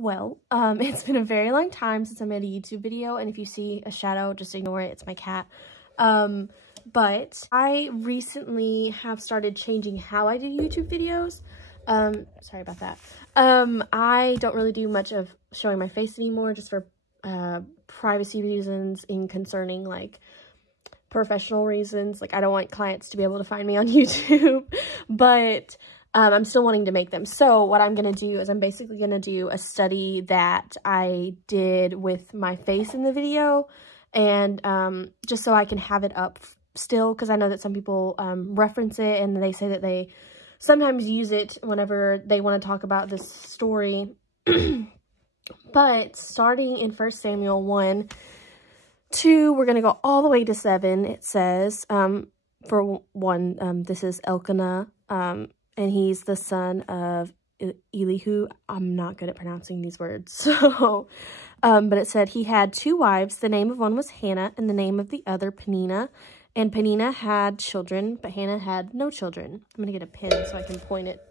Well, it's been a very long time since I made a YouTube video, and if you see a shadow, just ignore it. It's my cat. But I recently have started changing how I do YouTube videos. Sorry about that. I don't really do much of showing my face anymore, just for privacy reasons and concerning, like, professional reasons. Like, I don't want clients to be able to find me on YouTube, but I'm still wanting to make them. So what I'm going to do is I'm basically going to do a study that I did with my face in the video, and just so I can have it up still, because I know that some people reference it, and they say that they sometimes use it whenever they want to talk about this story. But starting in 1 Samuel 1, 2, we're going to go all the way to 7. It says, for one, this is Elkanah, and he's the son of Elihu. I'm not good at pronouncing these words. So, but it said he had 2 wives. The name of one was Hannah, and the name of the other Peninnah. And Peninnah had children, but Hannah had no children. I'm going to get a pen so I can point it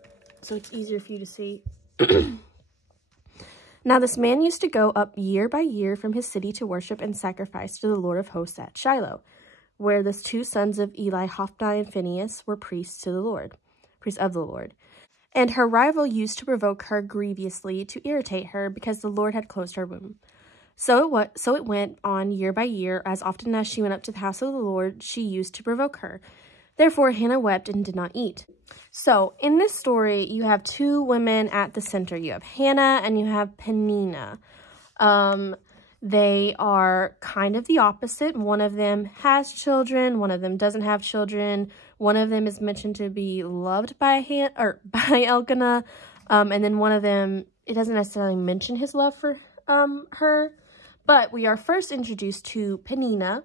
so it's easier for you to see. Now this man used to go up year by year from his city to worship and sacrifice to the Lord of hosts at Shiloh, where the 2 sons of Eli, Hophni and Phinehas, were priests of the Lord. And her rival used to provoke her grievously to irritate her, because the Lord had closed her womb. So it went on year by year. As often as she went up to the house of the Lord, she used to provoke her. Therefore Hannah wept and did not eat. So in this story, you have 2 women at the center. You have Hannah and you have Peninnah. They are kind of the opposite. One of them has children. One of them doesn't have children. One of them is mentioned to be loved by Elkanah. And then one of them, it doesn't necessarily mention his love for her. But we are first introduced to Peninnah.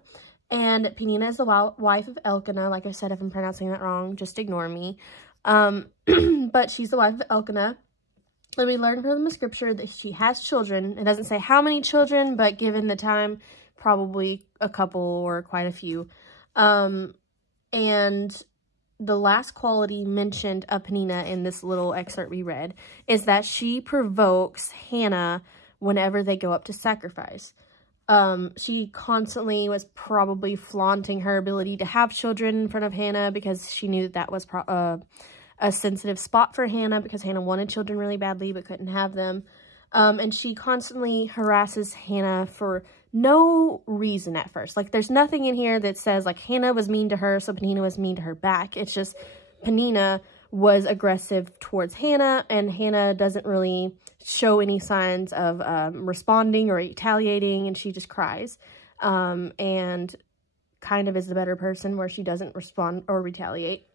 And Peninnah is the wife of Elkanah. Like I said, if I'm pronouncing that wrong, just ignore me. But she's the wife of Elkanah. And we learn from the scripture that she has children. It doesn't say how many children, but given the time, probably a couple or quite a few. And the last quality mentioned of Peninnah in this little excerpt we read is that she provokes Hannah whenever they go up to sacrifice. She constantly was probably flaunting her ability to have children in front of Hannah, because she knew that that was a sensitive spot for Hannah, because Hannah wanted children really badly but couldn't have them. And she constantly harasses Hannah for no reason at first. Like, there's nothing in here that says, like, Hannah was mean to her, so Peninnah was mean to her back. It's just Peninnah was aggressive towards Hannah, and Hannah doesn't really show any signs of responding or retaliating, and she just cries. And kind of is the better person, where she doesn't respond or retaliate.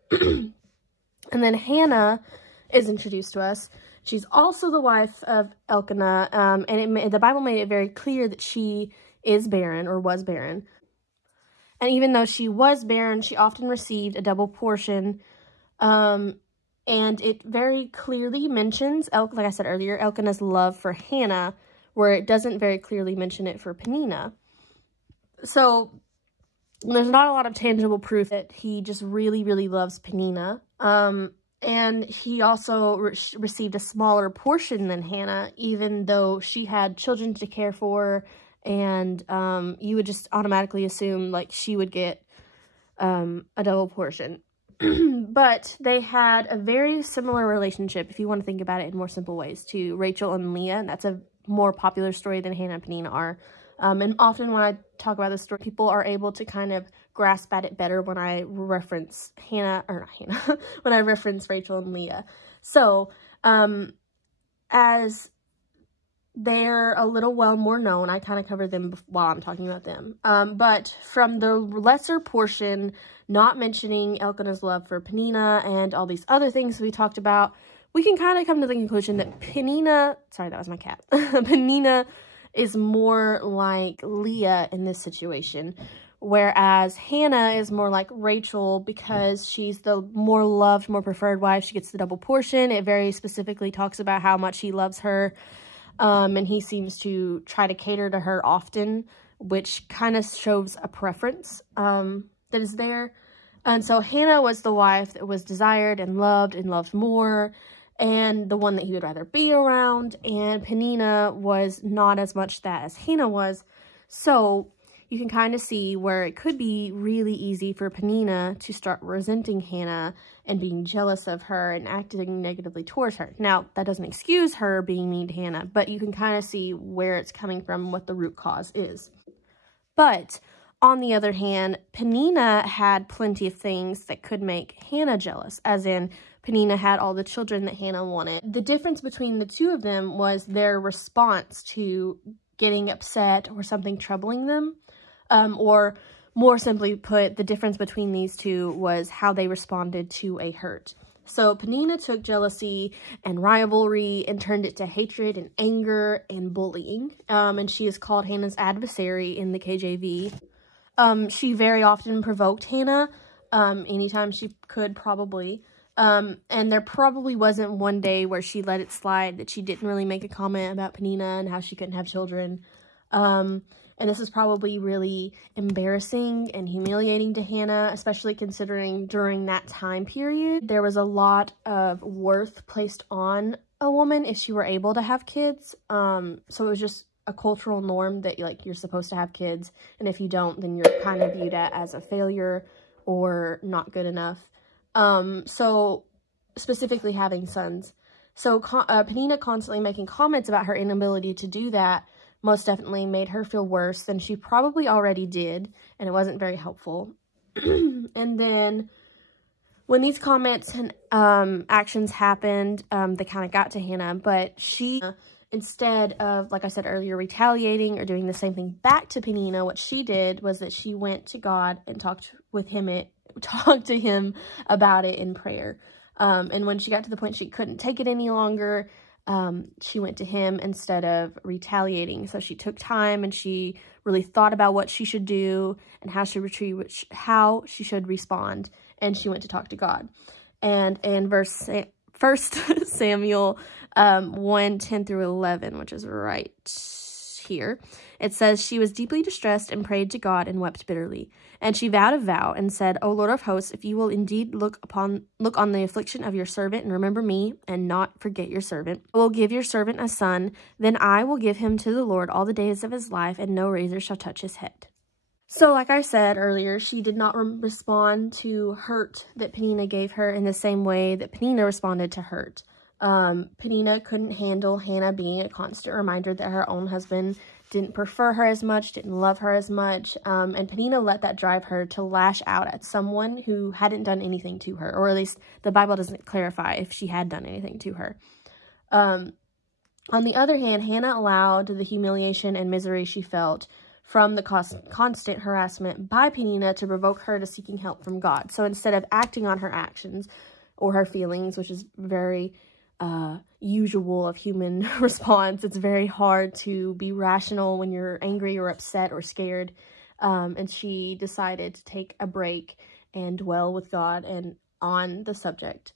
And then Hannah is introduced to us. She's also the wife of Elkanah, and the Bible made it very clear that she is barren, or was barren. And even though she was barren, she often received a double portion. And it very clearly mentions, like I said earlier, Elkanah's love for Hannah, where it doesn't very clearly mention it for Peninnah. So there's not a lot of tangible proof that he just really, really loves Peninnah. And he also received a smaller portion than Hannah, even though she had children to care for, and you would just automatically assume, like, she would get a double portion. But they had a very similar relationship, if you want to think about it in more simple ways, to Rachel and Leah, and that's a more popular story than Hannah and Peninnah are. And often when I talk about this story, people are able to kind of grasp at it better when I reference when I reference Rachel and Leah. So, as they're a little more known, I kind of cover them while I'm talking about them. But from the lesser portion, not mentioning Elkanah's love for Peninnah and all these other things we talked about, we can kind of come to the conclusion that Peninnah is more like Leah in this situation, whereas Hannah is more like Rachel, because she's the more loved, more preferred wife. She gets the double portion. It very specifically talks about how much he loves her, and he seems to try to cater to her often, which kind of shows a preference that is there. And so Hannah was the wife that was desired and loved more, and the one that he would rather be around, and Peninnah was not as much that as Hannah was. So you can kind of see where it could be really easy for Peninnah to start resenting Hannah and being jealous of her and acting negatively towards her. Now, that doesn't excuse her being mean to Hannah, but you can kind of see where it's coming from, what the root cause is. But on the other hand, Peninnah had plenty of things that could make Hannah jealous, as in Peninnah had all the children that Hannah wanted. The difference between the two of them was their response to getting upset or something troubling them. Or more simply put, the difference between these two was how they responded to a hurt. So Peninnah took jealousy and rivalry and turned it to hatred and anger and bullying. And she is called Hannah's adversary in the KJV. She very often provoked Hannah, anytime she could, probably. And there probably wasn't one day where she let it slide that she didn't really make a comment about Peninnah and how she couldn't have children. And this is probably really embarrassing and humiliating to Hannah, especially considering during that time period, there was a lot of worth placed on a woman if she were able to have kids. So it was just a cultural norm that, like, you're supposed to have kids, and if you don't, then you're kind of viewed as a failure or not good enough. So specifically having sons. So Peninnah constantly making comments about her inability to do that most definitely made her feel worse than she probably already did, and it wasn't very helpful. And then when these comments and actions happened, they kind of got to Hannah, but she, instead of, like I said earlier, retaliating or doing the same thing back to Peninnah, what she did was that she went to God and talked to him about it in prayer. And when she got to the point she couldn't take it any longer, she went to him instead of retaliating. So she took time and she really thought about what she should do and how she should respond. And she went to talk to God. And in First Samuel 1:10-11, which is right here, it says, "She was deeply distressed and prayed to God and wept bitterly. And she vowed a vow and said, O Lord of hosts, if you will indeed look on the affliction of your servant and remember me and not forget your servant, I will give your servant a son. Then I will give him to the Lord all the days of his life, and no razor shall touch his head." So like I said earlier, she did not respond to hurt that Peninnah gave her in the same way that Peninnah responded to hurt. Peninnah couldn't handle Hannah being a constant reminder that her own husband didn't prefer her as much, didn't love her as much, and Peninnah let that drive her to lash out at someone who hadn't done anything to her, or at least the Bible doesn't clarify if she had done anything to her. On the other hand, Hannah allowed the humiliation and misery she felt from the constant harassment by Peninnah to provoke her to seeking help from God. So instead of acting on her actions or her feelings, which is very usual of human response, it's very hard to be rational when you're angry or upset or scared. And she decided to take a break and dwell with God and on the subject.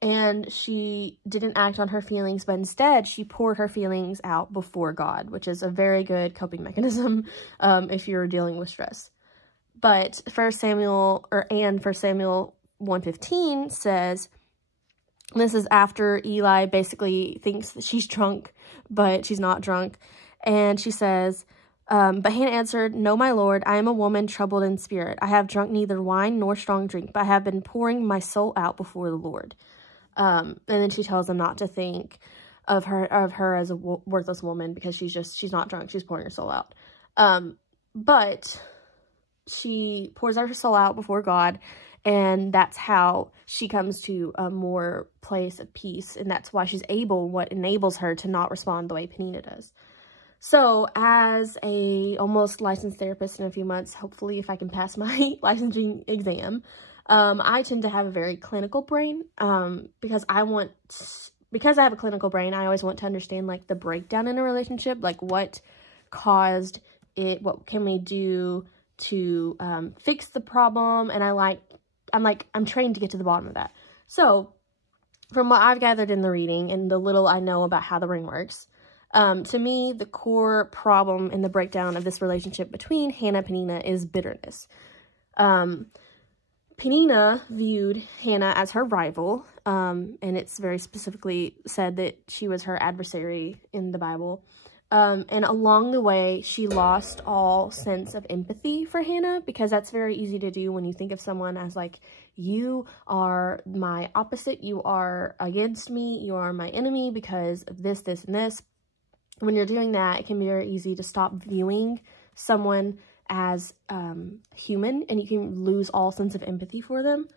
And she didn't act on her feelings, but instead she poured her feelings out before God, which is a very good coping mechanism if you're dealing with stress. But 1 Samuel 1:15 says, this is after Eli basically thinks that she's drunk, but she's not drunk. And she says, but Hannah answered, "No, my lord, I am a woman troubled in spirit. I have drunk neither wine nor strong drink, but I have been pouring my soul out before the Lord." And then she tells him not to think of her as a worthless woman because she's not drunk. She's pouring her soul out. But she pours out her soul out before God, and that's how she comes to a more place of peace. And that's why what enables her to not respond the way Peninnah does. So as a almost licensed therapist in a few months, hopefully if I can pass my licensing exam, I tend to have a very clinical brain, because I have a clinical brain, I always want to understand like the breakdown in a relationship, like what caused it, what can we do to fix the problem, and I'm trained to get to the bottom of that. So from what I've gathered in the reading and the little I know about how the brain works, to me, the core problem in the breakdown of this relationship between Hannah and Peninnah is bitterness. Peninnah viewed Hannah as her rival, and it's very specifically said that she was her adversary in the Bible. And along the way, she lost all sense of empathy for Hannah, because that's very easy to do when you think of someone as like, you are my opposite, you are against me, you are my enemy because of this, this, and this. When you're doing that, it can be very easy to stop viewing someone as human, and you can lose all sense of empathy for them.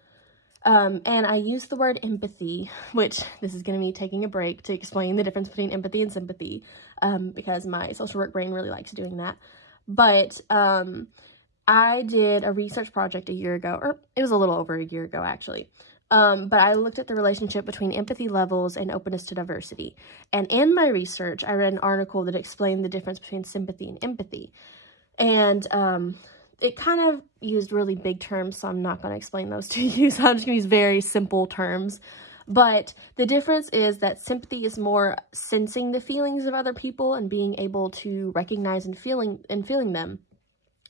And I use the word empathy, which this is going to be taking a break to explain the difference between empathy and sympathy, because my social work brain really likes doing that. But I did a research project a year ago, or it was a little over a year ago actually. But I looked at the relationship between empathy levels and openness to diversity. And in my research, I read an article that explained the difference between sympathy and empathy. And it kind of used really big terms, so I'm not going to explain those to you. So I'm just going to use very simple terms. But the difference is that sympathy is more sensing the feelings of other people and being able to recognize and feeling them.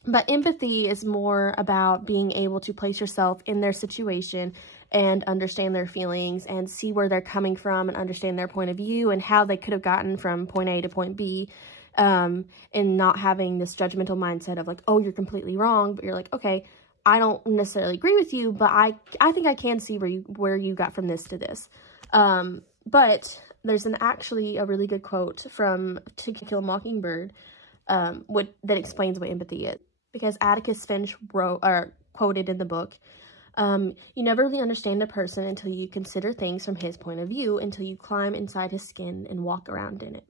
But empathy is more about being able to place yourself in their situation and understand their feelings and see where they're coming from and understand their point of view and how they could have gotten from point A to point B. And not having this judgmental mindset of like, oh, you're completely wrong, but you're like, okay, I don't necessarily agree with you, but I think I can see where you got from this to this. But there's actually a really good quote from To Kill a Mockingbird, that explains what empathy is, because Atticus Finch quoted in the book, you never really understand a person until you consider things from his point of view, until you climb inside his skin and walk around in it.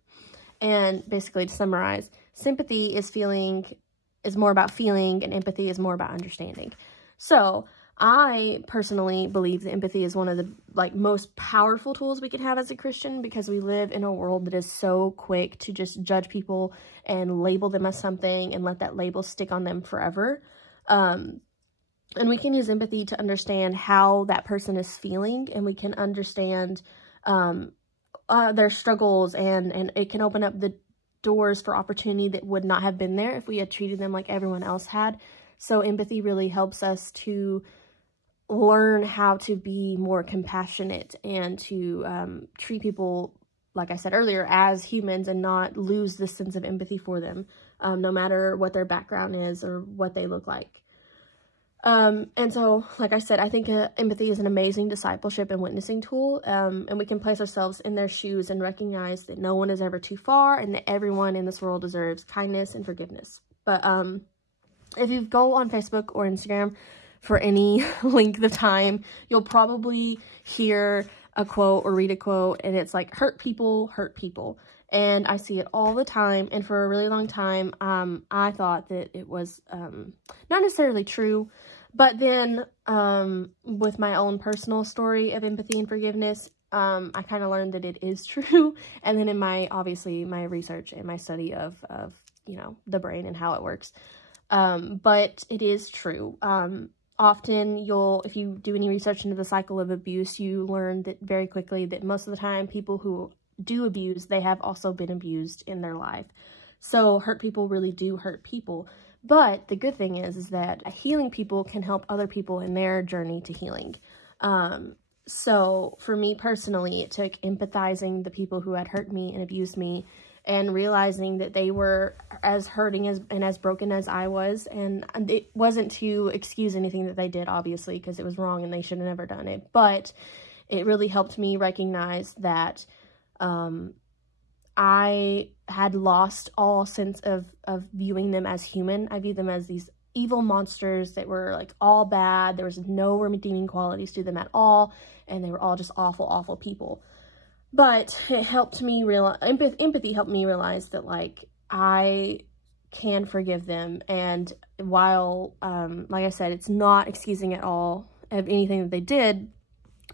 And basically, to summarize, sympathy is more about feeling, and empathy is more about understanding. So I personally believe that empathy is one of the most powerful tools we can have as a Christian, because we live in a world that is so quick to just judge people and label them as something and let that label stick on them forever. And we can use empathy to understand how that person is feeling, and we can understand their struggles, and it can open up the doors for opportunity that would not have been there if we had treated them like everyone else had. So empathy really helps us to learn how to be more compassionate and to treat people, like I said earlier, as humans, and not lose the sense of empathy for them, no matter what their background is or what they look like. And so, like I said, I think empathy is an amazing discipleship and witnessing tool, and we can place ourselves in their shoes and recognize that no one is ever too far, and that everyone in this world deserves kindness and forgiveness. But if you go on Facebook or Instagram for any length of time, you'll probably hear a quote or read a quote, and it's like, hurt people hurt people. And I see it all the time, and for a really long time, I thought that it was not necessarily true. But then with my own personal story of empathy and forgiveness, I kind of learned that it is true. And then in my research and my study of the brain and how it works, but it is true. Often if you do any research into the cycle of abuse, you learn that very quickly that most of the time people who do abuse, they have also been abused in their life. So hurt people really do hurt people. But the good thing is that healing people can help other people in their journey to healing. So for me personally, it took empathizing the people who had hurt me and abused me, and realizing that they were as hurting and as broken as I was. And it wasn't to excuse anything that they did, obviously, because it was wrong and they should have never done it. But it really helped me recognize that I had lost all sense of viewing them as human. I viewed them as these evil monsters that were like all bad. There was no redeeming qualities to them at all, and they were all just awful, awful people. But it helped me realize, empathy helped me realize that I can forgive them. And while, like I said, it's not excusing at all of anything that they did,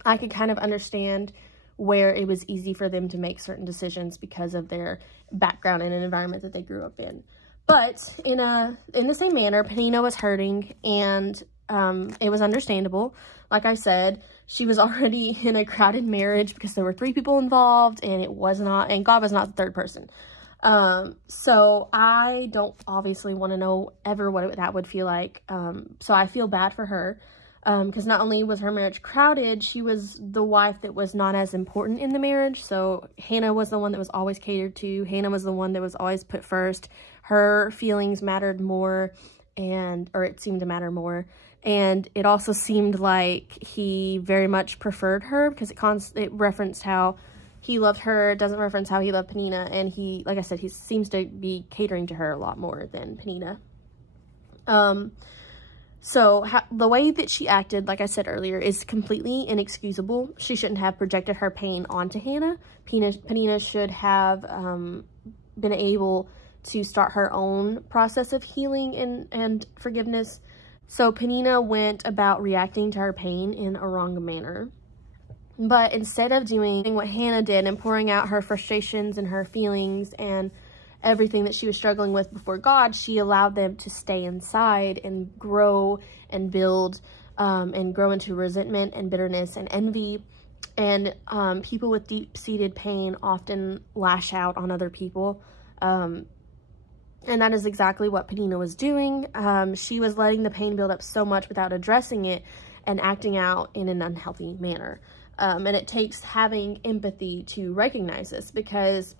I could kind of understand where it was easy for them to make certain decisions because of their background and an environment that they grew up in. But in the same manner, Peninnah was hurting, and it was understandable. Like I said, she was already in a crowded marriage because there were 3 people involved, and and God was not the third person. So I don't obviously want to know ever what that would feel like. So I feel bad for her. because not only was her marriage crowded, she was the wife that was not as important in the marriage. So Hannah was the one that was always catered to. Hannah was the one that was always put first. Her feelings mattered more, or it seemed to matter more. And it also seemed like he very much preferred her, because it referenced how he loved her. It doesn't reference how he loved Peninnah. And he, like I said, he seems to be catering to her a lot more than Peninnah. So the way that she acted, like I said earlier, is completely inexcusable. She shouldn't have projected her pain onto Hannah. Peninnah should have been able to start her own process of healing and forgiveness. So Peninnah went about reacting to her pain in a wrong manner. But instead of doing what Hannah did and pouring out her frustrations and her feelings and everything that she was struggling with before God, she allowed them to stay inside and grow and build and grow into resentment and bitterness and envy. And people with deep-seated pain often lash out on other people. And that is exactly what Peninnah was doing. She was letting the pain build up so much without addressing it and acting out in an unhealthy manner. And it takes having empathy to recognize this, because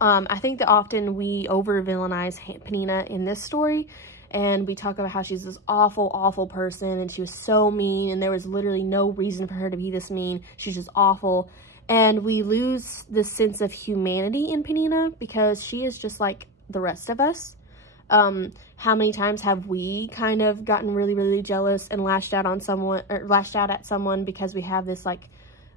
I think that often we over-villainize Peninnah in this story, and we talk about how she's this awful, awful person, and she was so mean, and there was literally no reason for her to be this mean. She's just awful. And we lose this sense of humanity in Peninnah, because she is just like the rest of us. How many times have we kind of gotten really, really jealous and lashed out on someone, or lashed out at someone because we have this like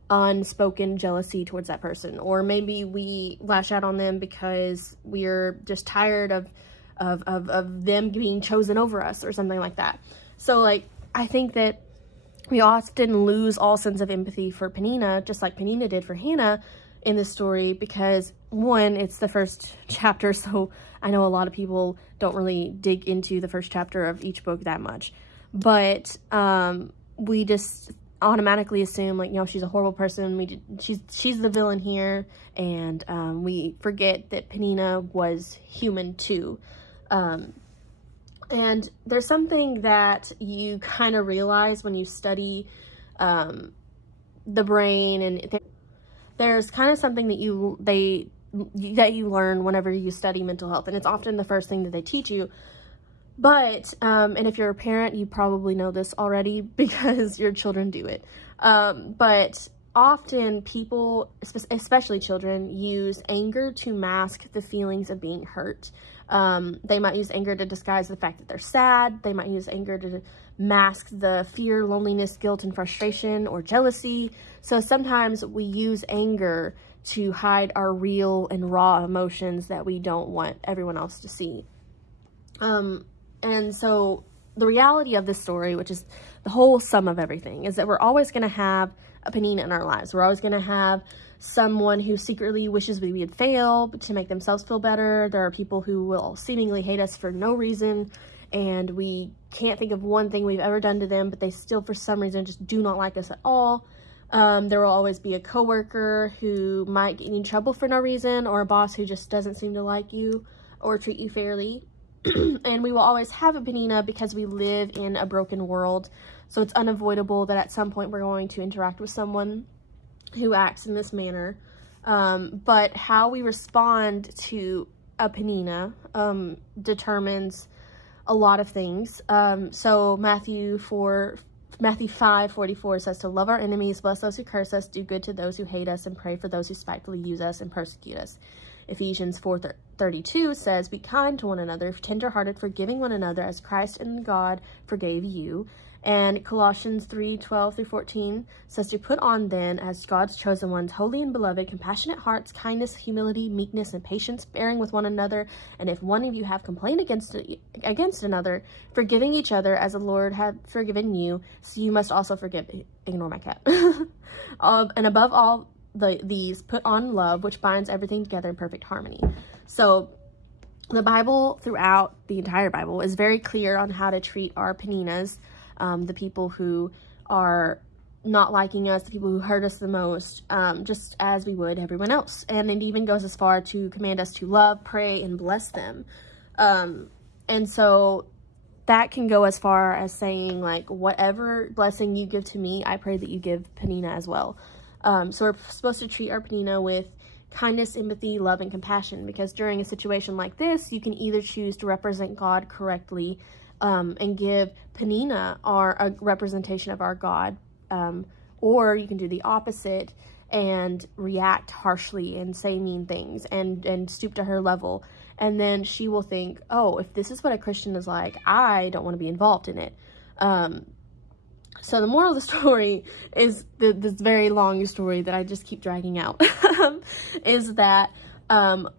unspoken jealousy towards that person? Or maybe we lash out on them because we're just tired of them being chosen over us or something like that. So like, I think that we often lose all sense of empathy for Peninnah, just like Peninnah did for Hannah in this story, because one, it's the first chapter, so I know a lot of people don't really dig into the first chapter of each book that much, but we just automatically assume, like, you know, she's a horrible person, she's the villain here, and we forget that Peninnah was human too. And there's something that you kind of realize when you study the brain, and there's kind of something that you learn whenever you study mental health, and it's often the first thing that they teach you. But, and if you're a parent, you probably know this already because your children do it. But often people, especially children, use anger to mask the feelings of being hurt. They might use anger to disguise the fact that they're sad. They might use anger to mask the fear, loneliness, guilt, and frustration, or jealousy. So sometimes we use anger to hide our real and raw emotions that we don't want everyone else to see. And so the reality of this story, which is the whole sum of everything, is that we're always going to have a Peninnah in our lives. We're always going to have someone who secretly wishes we would fail to make themselves feel better. There are people who will seemingly hate us for no reason, and we can't think of one thing we've ever done to them, but they still, for some reason, just do not like us at all. There will always be a coworker who might get you in trouble for no reason, or a boss who just doesn't seem to like you or treat you fairly. And we will always have a Peninnah because we live in a broken world. So it's unavoidable that at some point we're going to interact with someone who acts in this manner. But how we respond to a Peninnah determines a lot of things. So Matthew 5:44 says to love our enemies, bless those who curse us, do good to those who hate us, and pray for those who spitefully use us and persecute us. Ephesians 4:32 says, be kind to one another, tender-hearted, forgiving one another as Christ and God forgave you. And Colossians 3:12-14 says to put on then as God's chosen ones, holy and beloved, compassionate hearts, kindness, humility, meekness, and patience, bearing with one another. And if one of you have complained against another, forgiving each other as the Lord had forgiven you, so you must also forgive. Ignore my cat. And above all these, put on love, which binds everything together in perfect harmony. So the Bible, throughout the entire Bible, is very clear on how to treat our Peninnahs, the people who are not liking us, the people who hurt us the most, just as we would everyone else. And it even goes as far to command us to love, pray, and bless them. And so that can go as far as saying, like, whatever blessing you give to me, I pray that you give Peninnah as well. So we're supposed to treat our Peninnah with kindness, empathy, love, and compassion, because during a situation like this, you can either choose to represent God correctly and give Peninnah a representation of our God, or you can do the opposite and react harshly and say mean things and stoop to her level. And then she will think, oh, if this is what a Christian is like, I don't want to be involved in it. So the moral of the story is this very long story that I just keep dragging out is that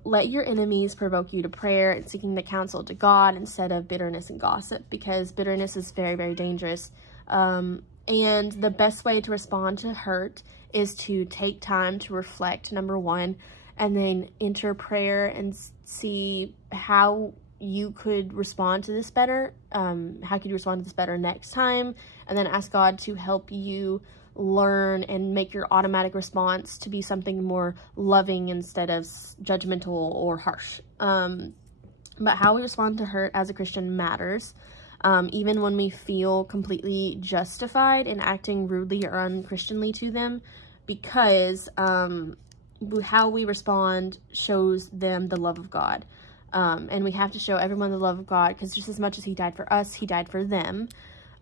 let your enemies provoke you to prayer and seeking the counsel to God instead of bitterness and gossip, because bitterness is very, very dangerous. And the best way to respond to hurt is to take time to reflect, number one, and then enter prayer and see how you could respond to this better. How could you respond to this better next time? And then ask God to help you learn and make your automatic response to be something more loving instead of judgmental or harsh. But how we respond to hurt as a Christian matters. Even when we feel completely justified in acting rudely or unchristianly to them, because how we respond shows them the love of God. And we have to show everyone the love of God, because just as much as he died for us, he died for them.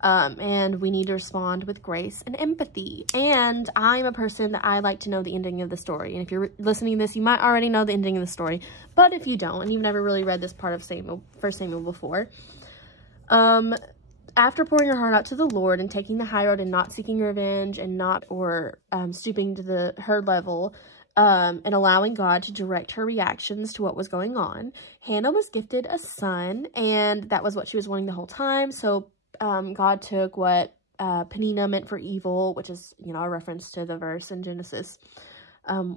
And we need to respond with grace and empathy. And I'm a person that I like to know the ending of the story. And if you're listening to this, you might already know the ending of the story. But if you don't, and you've never really read this part of 1 Samuel before, after pouring your heart out to the Lord and taking the high road and not seeking revenge and stooping to her level, and allowing God to direct her reactions to what was going on, Hannah was gifted a son, and that was what she was wanting the whole time. So God took what Peninnah meant for evil, which is, you know, a reference to the verse in Genesis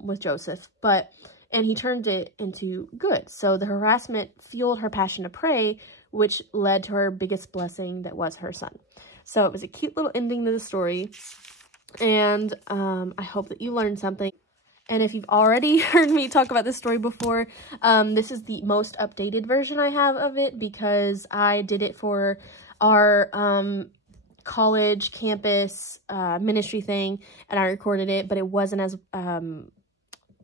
with Joseph, and he turned it into good. So the harassment fueled her passion to pray, which led to her biggest blessing, that was her son. So it was a cute little ending to the story, and I hope that you learned something. And if you've already heard me talk about this story before, this is the most updated version I have of it, because I did it for our college campus ministry thing, and I recorded it, but it wasn't as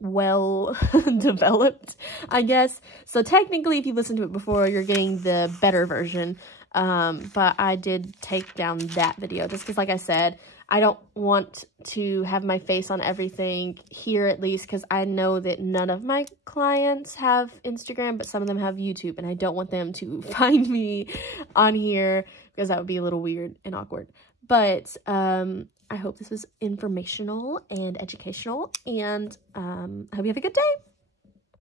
well developed, I guess. So technically, if you listened to it before, you're getting the better version. But I did take down that video just because, like I said, I don't want to have my face on everything here, at least, because I know that none of my clients have Instagram, but some of them have YouTube, and I don't want them to find me on here, because that would be a little weird and awkward. But I hope this was informational and educational, and I hope you have a good day.